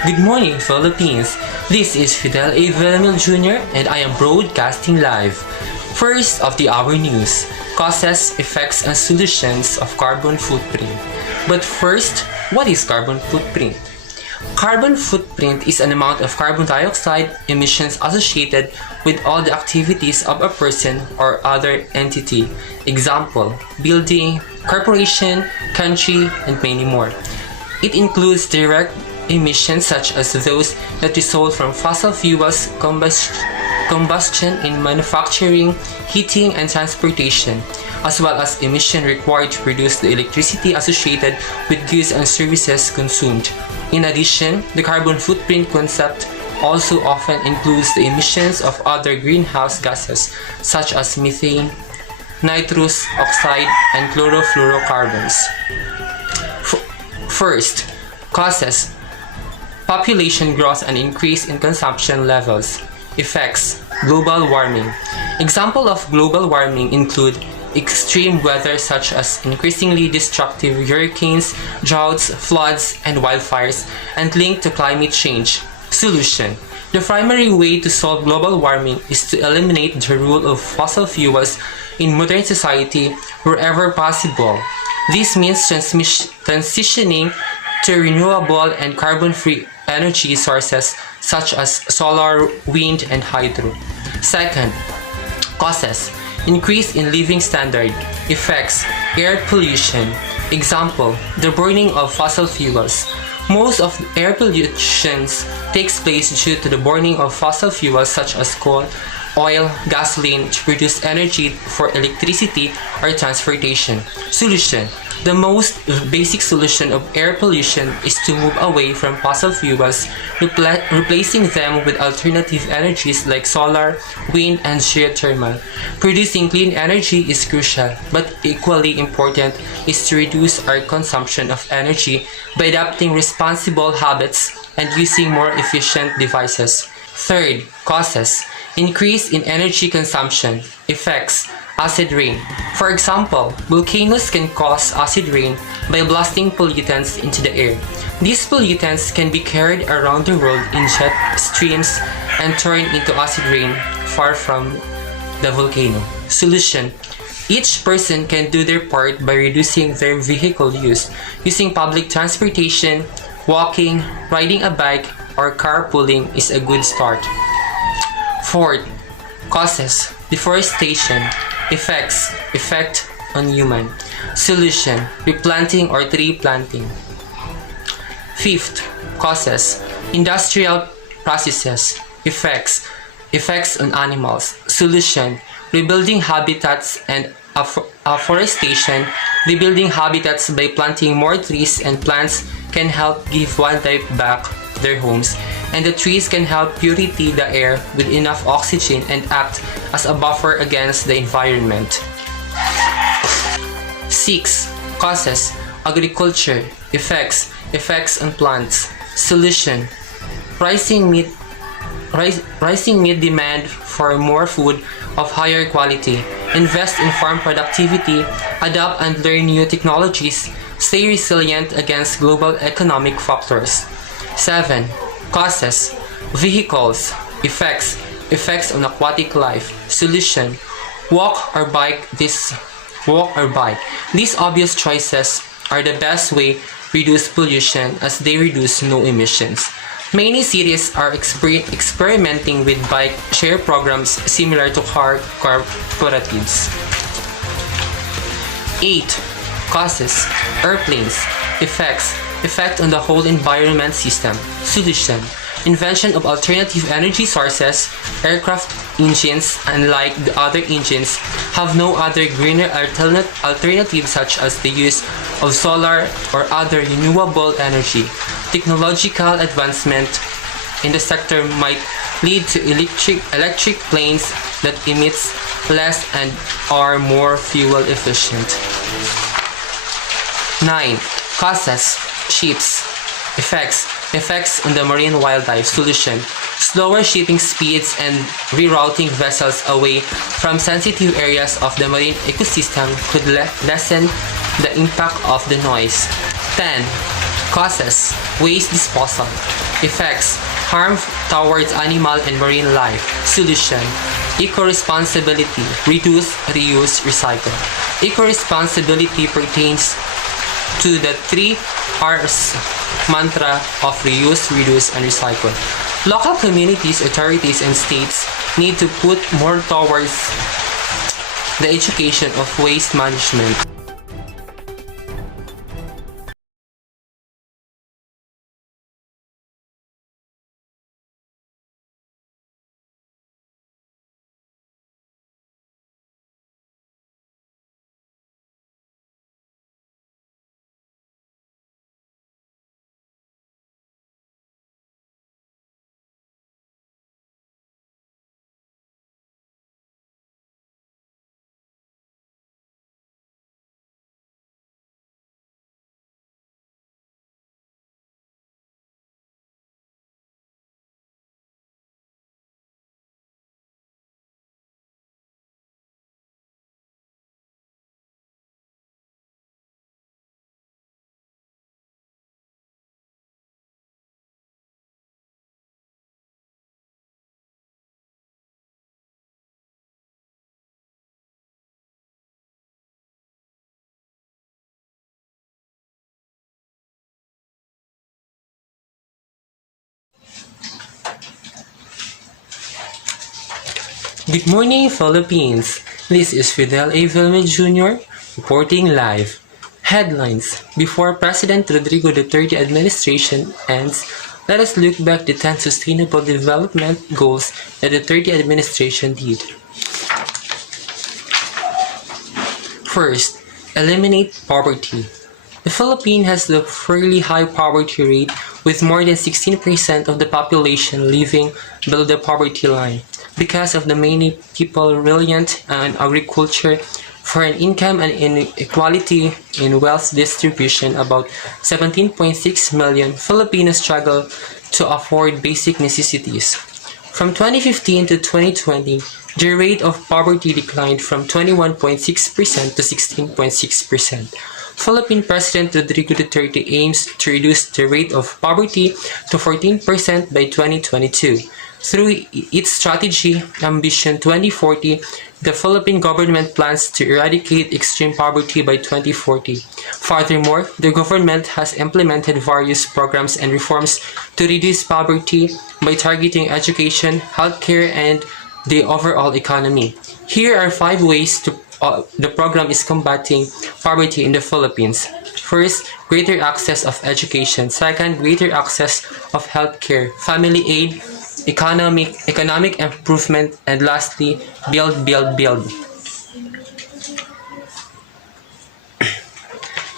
Good morning, Philippines. This is Fidel A. Villamil Jr. and I am broadcasting live. First of the hour news, causes, effects, and solutions of carbon footprint. But first, what is carbon footprint? Carbon footprint is an amount of carbon dioxide emissions associated with all the activities of a person or other entity. Example, building, corporation, country, and many more. It includes direct emissions such as those that result from fossil fuels combustion in manufacturing, heating, and transportation, as well as emission required to produce the electricity associated with goods and services consumed. In addition, the carbon footprint concept also often includes the emissions of other greenhouse gases such as methane, nitrous oxide, and chlorofluorocarbons. First, causes: population growth and increase in consumption levels. Effects: global warming. Examples of global warming include extreme weather such as increasingly destructive hurricanes, droughts, floods, and wildfires, and linked to climate change. Solution: the primary way to solve global warming is to eliminate the role of fossil fuels in modern society wherever possible. This means transitioning to renewable and carbon-free energy sources such as solar, wind, and hydro. Second, causes: increase in living standard. Effects: air pollution. Example, the burning of fossil fuels. Most of air pollution takes place due to the burning of fossil fuels such as coal, oil, gasoline to produce energy for electricity or transportation. Solution: the most basic solution of air pollution is to move away from fossil fuels, replacing them with alternative energies like solar, wind, and geothermal. Producing clean energy is crucial, but equally important is to reduce our consumption of energy by adopting responsible habits and using more efficient devices. Third, causes: increase in energy consumption. Effects: acid rain. For example, volcanoes can cause acid rain by blasting pollutants into the air. These pollutants can be carried around the world in jet streams and turned into acid rain far from the volcano. Solution: each person can do their part by reducing their vehicle use, using public transportation, walking, riding a bike, or carpooling is a good start. Fourth, causes: deforestation. Effect on human. Solution: replanting or tree planting. Fifth, causes: industrial processes. Effects on animals. Solution: rebuilding habitats and afforestation. Rebuilding habitats by planting more trees and plants can help give wildlife back their homes, and the trees can help purify the air with enough oxygen and act as a buffer against the environment. 6. Causes: agriculture. Effects on plants. Solution: rising meat demand for more food of higher quality. Invest in farm productivity, adopt and learn new technologies, stay resilient against global economic factors. 7. Causes: vehicles. Effects on aquatic life. Solution: walk or bike. These obvious choices are the best way to reduce pollution as they reduce no emissions. Many cities are experimenting with bike share programs similar to car cooperatives. 8. Causes: airplanes. Effect on the whole environment system. Solution: invention of alternative energy sources. Aircraft engines, unlike the other engines, have no other greener alternatives such as the use of solar or other renewable energy. Technological advancement in the sector might lead to electric planes that emits less and are more fuel efficient. 9. Causes: ships. Effects on the marine wildlife. Solution: slower shipping speeds and rerouting vessels away from sensitive areas of the marine ecosystem could lessen the impact of the noise. 10. Causes: waste disposal. Effects: harm towards animal and marine life. Solution: eco-responsibility, reduce, reuse, recycle. Eco-responsibility pertains to the 3 R's mantra of reuse, reduce, and recycle. Local communities, authorities, and states need to put more towards the education of waste management. Good morning, Philippines. This is Fidel A. Vilme Jr. reporting live. Headlines: before President Rodrigo Duterte administration ends, let us look back the 10 Sustainable Development Goals that the Duterte administration did. First, eliminate poverty. The Philippines has a fairly high poverty rate, with more than 16% of the population living below the poverty line. Because of the many people reliant on agriculture for an income and inequality in wealth distribution, about 17.6 million Filipinos struggle to afford basic necessities. From 2015 to 2020, the rate of poverty declined from 21.6% to 16.6%. Philippine President Rodrigo Duterte aims to reduce the rate of poverty to 14% by 2022. Through its strategy, Ambition 2040, the Philippine government plans to eradicate extreme poverty by 2040. Furthermore, the government has implemented various programs and reforms to reduce poverty by targeting education, healthcare, and the overall economy. Here are 5 ways the program is combating poverty in the Philippines. First, greater access of education. Second, greater access of healthcare, family aid, economic improvement, and lastly, build.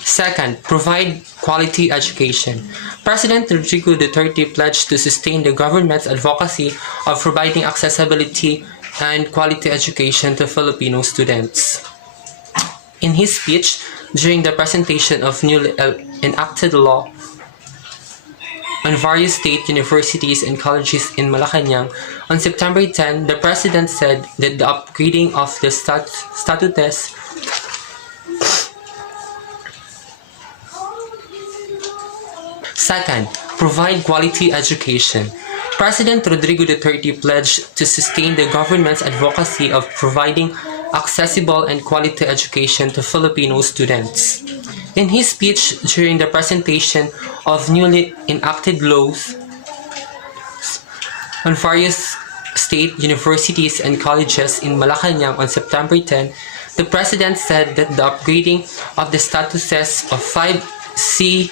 Second, provide quality education. President Rodrigo Duterte pledged to sustain the government's advocacy of providing accessibility and quality education to Filipino students. In his speech during the presentation of newly enacted law on various state universities and colleges in Malacanang on September 10, the President said that the upgrading of the statutes Second, provide quality education. President Rodrigo Duterte pledged to sustain the government's advocacy of providing accessible and quality education to Filipino students. In his speech during the presentation of newly enacted laws on various state universities and colleges in Malacanang on September 10, the President said that the upgrading of the statuses of 5 C